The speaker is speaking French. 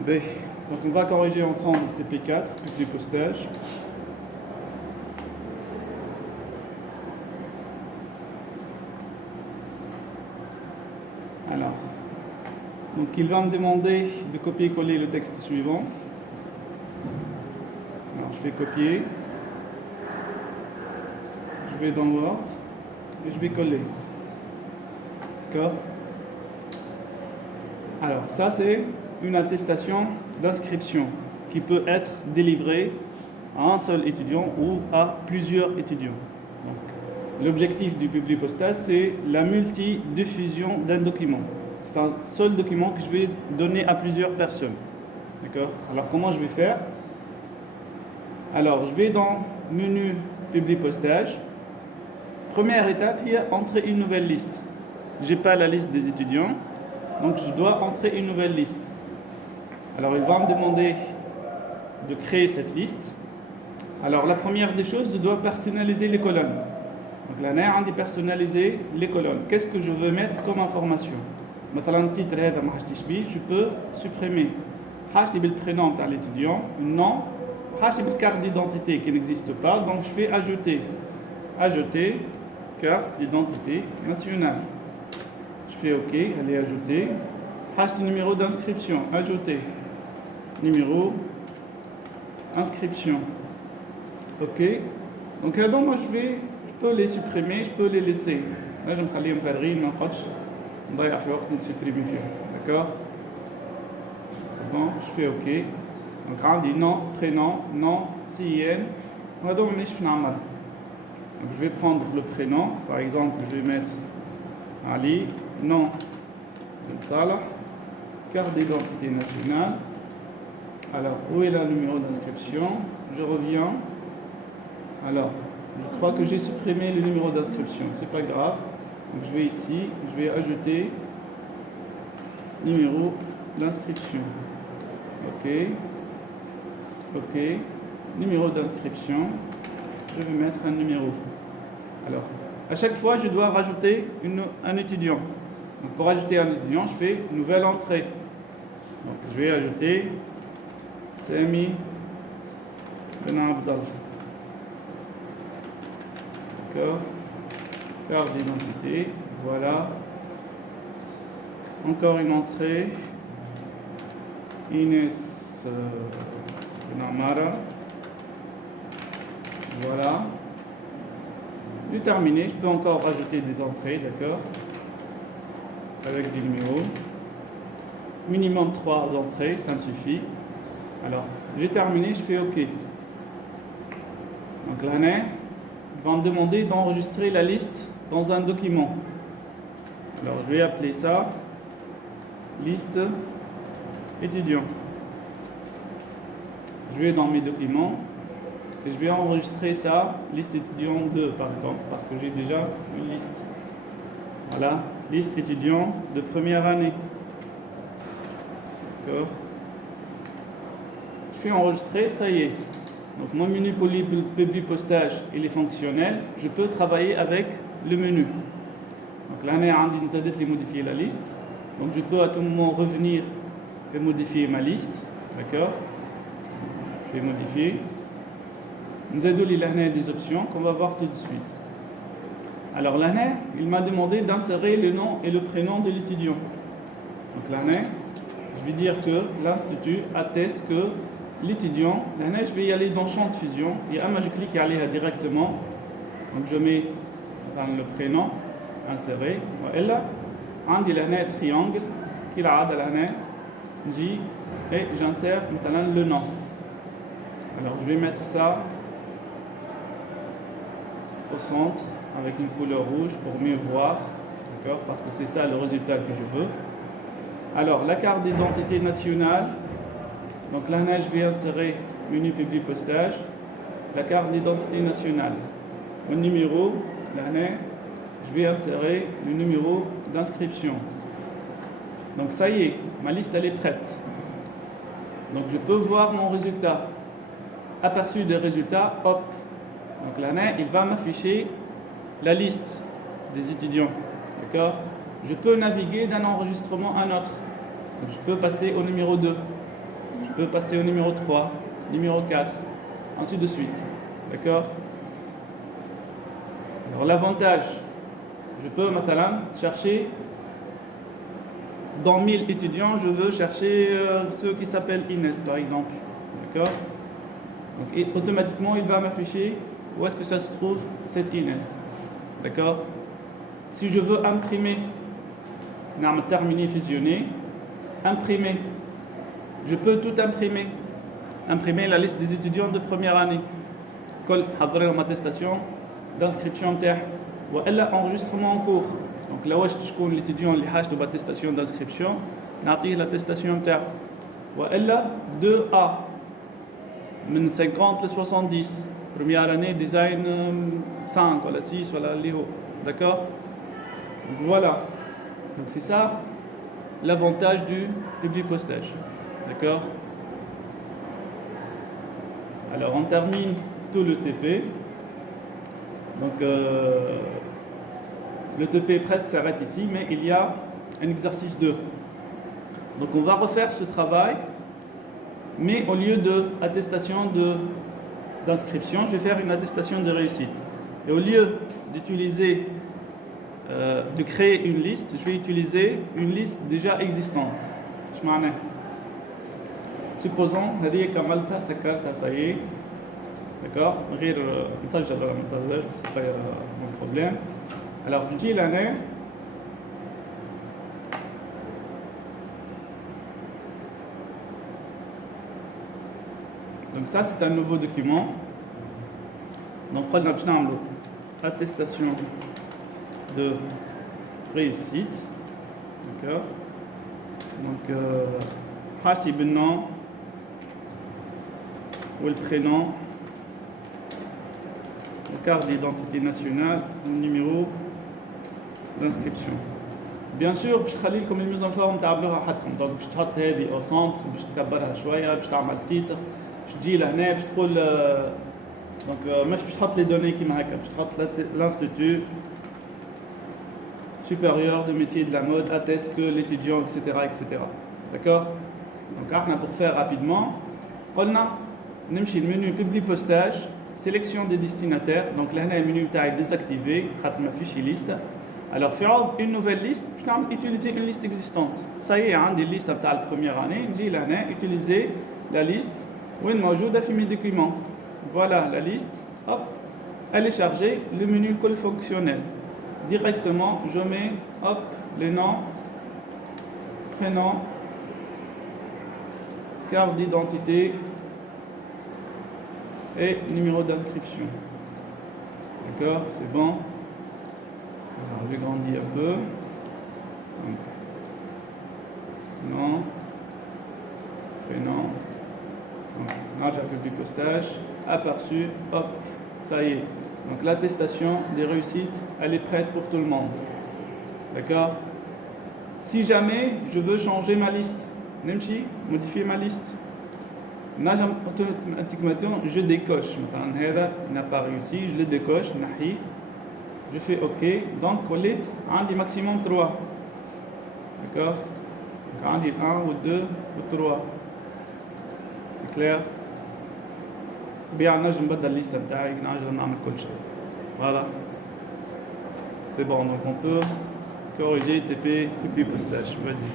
B. Donc on va corriger ensemble TP4, public postage. Alors, donc il va me demander de copier-coller le texte suivant. Alors je vais copier, je vais dans Word et je vais coller. D'accord? Alors ça c'est une attestation d'inscription qui peut être délivrée à un seul étudiant ou à plusieurs étudiants. Donc, l'objectif du public postage, c'est la multidiffusion d'un document. C'est un seul document que je vais donner à plusieurs personnes. D'accord? Alors comment je vais faire? Alors je vais dans menu public postage. Première étape, il y a entrer une nouvelle liste. Je n'ai pas la liste des étudiants, donc je dois entrer une nouvelle liste. Alors il va me demander de créer cette liste. Alors la première des choses, je dois personnaliser les colonnes. Donc là, on dit personnaliser les colonnes. Qu'est-ce que je veux mettre comme information? مثلا titre هذا ما حاجتيش بيه, je peux supprimer حاجتي بالprénom de l'étudiant, nom, حاجتي بالcarte d'identité qui n'existe pas, donc je fais ajouter carte d'identité nationale. Je fais OK, elle est ajoutée. حاجتي numéro d'inscription, ajouter numéro inscription. OK. Donc là moi je peux les supprimer, je peux les laisser. Là je me خليهم فارغين ما نقعدش نضيع في وقت نسبريمي فيهم. D'accord. Bon, je fais OK. Donc on dit nom, prénom, nom, CIN. Donc je vais prendre le prénom, par exemple je vais mettre Ali, nom, comme ça là, carte d'identité nationale. Alors où est le numéro d'inscription? Je reviens. Alors je crois que j'ai supprimé le numéro d'inscription, c'est pas grave. Donc je vais ici, je vais ajouter numéro d'inscription. OK. OK. Numéro d'inscription. Je vais mettre un numéro. Alors, à chaque fois, je dois rajouter un étudiant. Donc, pour ajouter un étudiant, je fais nouvelle entrée. Donc, je vais ajouter Sami Ben Abdallah. D'accord. Carte d'identité. Voilà. Encore une entrée. Inès Ben Amara. Voilà. J'ai terminé. Je peux encore rajouter des entrées, d'accord? Avec des numéros. Minimum 3 entrées, ça me suffit. Alors, j'ai terminé, je fais OK. Donc l'année va me demander d'enregistrer la liste dans un document. Alors, je vais appeler ça liste étudiant. Je vais dans mes documents. Et je vais enregistrer ça, liste étudiant 2 par exemple, parce que j'ai déjà une liste. Voilà, liste étudiant de première année. D'accord. Je fais enregistrer, ça y est. Donc mon menu public postage, il est fonctionnel. Je peux travailler avec le menu. Donc là, on a modifier la liste. Donc je peux à tout moment revenir et modifier ma liste. D'accord. Je vais modifier. Nous avons des options qu'on va voir tout de suite. Alors l'année, il m'a demandé d'insérer le nom et le prénom de l'étudiant. Donc l'année, je vais dire que l'institut atteste que l'étudiant, l'année, je vais y aller dans champ de fusion et je clique aller directement. Donc je mets le prénom, insérer. Et là, on dit l'année triangle, qui a l'année, et j'insère le nom. Alors je vais mettre ça au centre avec une couleur rouge pour mieux voir, d'accord, parce que c'est ça le résultat que je veux. Alors la carte d'identité nationale, donc là je vais insérer menu public postage, la carte d'identité nationale, le numéro, là je vais insérer le numéro d'inscription. Donc ça y est, ma liste elle est prête. Donc je peux voir mon résultat. Aperçu des résultats, hop. Donc là, il va m'afficher la liste des étudiants. D'accord? Je peux naviguer d'un enregistrement à un autre. Donc, je peux passer au numéro 2. Je peux passer au numéro 3, numéro 4, ainsi de suite. D'accord? Alors l'avantage, je peux مثلا chercher dans 1000 étudiants, je veux chercher ceux qui s'appellent Inès par exemple. D'accord? Donc, et automatiquement, il va m'afficher où est-ce que ça se trouve cette Inès. D'accord? Si je veux imprimer, terminer, fusionner, imprimer, je peux tout imprimer. Imprimer la liste des étudiants de première année. Col حضرهم attestation d'inscription تاعهم والا enregistrement en cours. Donc là où تكون l'étudiant اللي حاجته باttestation d'inscription نعطيه l'attestation تاعو والا 2A من 50 ل 70 première année design 5 ولا 6 ولا اللي هو. D'accord? Donc voilà. Donc c'est ça l'avantage du public postage. D'accord? Alors on termine tout le TP. Donc le TP presque s'arrête ici, mais il y a un exercice 2. Donc on va refaire ce travail, mais au lieu de attestation d'inscription, je vais faire une attestation de réussite. Et au lieu d'utiliser, de créer une liste, je vais utiliser une liste déjà existante. Je m'en ai. Supposons, هذه كملتها سكرتها ça y est. D'accord? غير نسجل ولا ما نسجلش c'est pas mon problème. Alors je dis l'année. Donc ça c'est un nouveau document. Donc on va faire attestation de réussite. D'accord? Donc حاجتي بالnom ou le prénom, la carte d'identité nationale, le numéro d'inscription. Bien sûr باش نخلي لكم الميزونفورم تاع براحتكم. دونك باش تحط هذه او سونتر باش تكبرها شويه باش تعمل تيتر باش تجي لهنا باش تقول دونك مش باش تحط لي دوني كيما هكا باش تحط l'institut supérieur de métier de la mode atteste que l'étudiant etc etc. D'accord? Donc احنا pour faire rapidement قلنا نمشي المنيو public postage sélection des destinataires. Donc لهنا المنيو تاعي désactivé خاطر ما فيش liste. Alors faire une nouvelle liste, je vais utiliser une liste existante. Ça y est, hein, des listes de la première année, j'ai utiliser la liste où est موجودة في mes documents. Voilà la liste, hop, elle est chargée, le menu call fonctionnel. Directement, je mets hop, les noms, prénom, carte d'identité et numéro d'inscription. D'accord, c'est bon. Alors, j'ai grandi un peu. Donc, nom, prénom. Donc, là, j'ai fait du postage. Aperçu, hop, ça y est. Donc, l'attestation des réussites, elle est prête pour tout le monde. D'accord? Si jamais je veux changer ma liste, Nemchi, modifier ma liste. Là, automatiquement, je décoche. Enfin, n'a pas réussi, je le décoche, nahi. Je fais OK. Donc, colite, on dit maximum 3. D'accord? Donc, on dit 1 ou 2 ou 3. C'est clair? Bien, je vais mettre la liste de taille, je vais mettre quelque chose. Voilà. C'est bon. Donc, on peut corriger TP postage. Vas-y.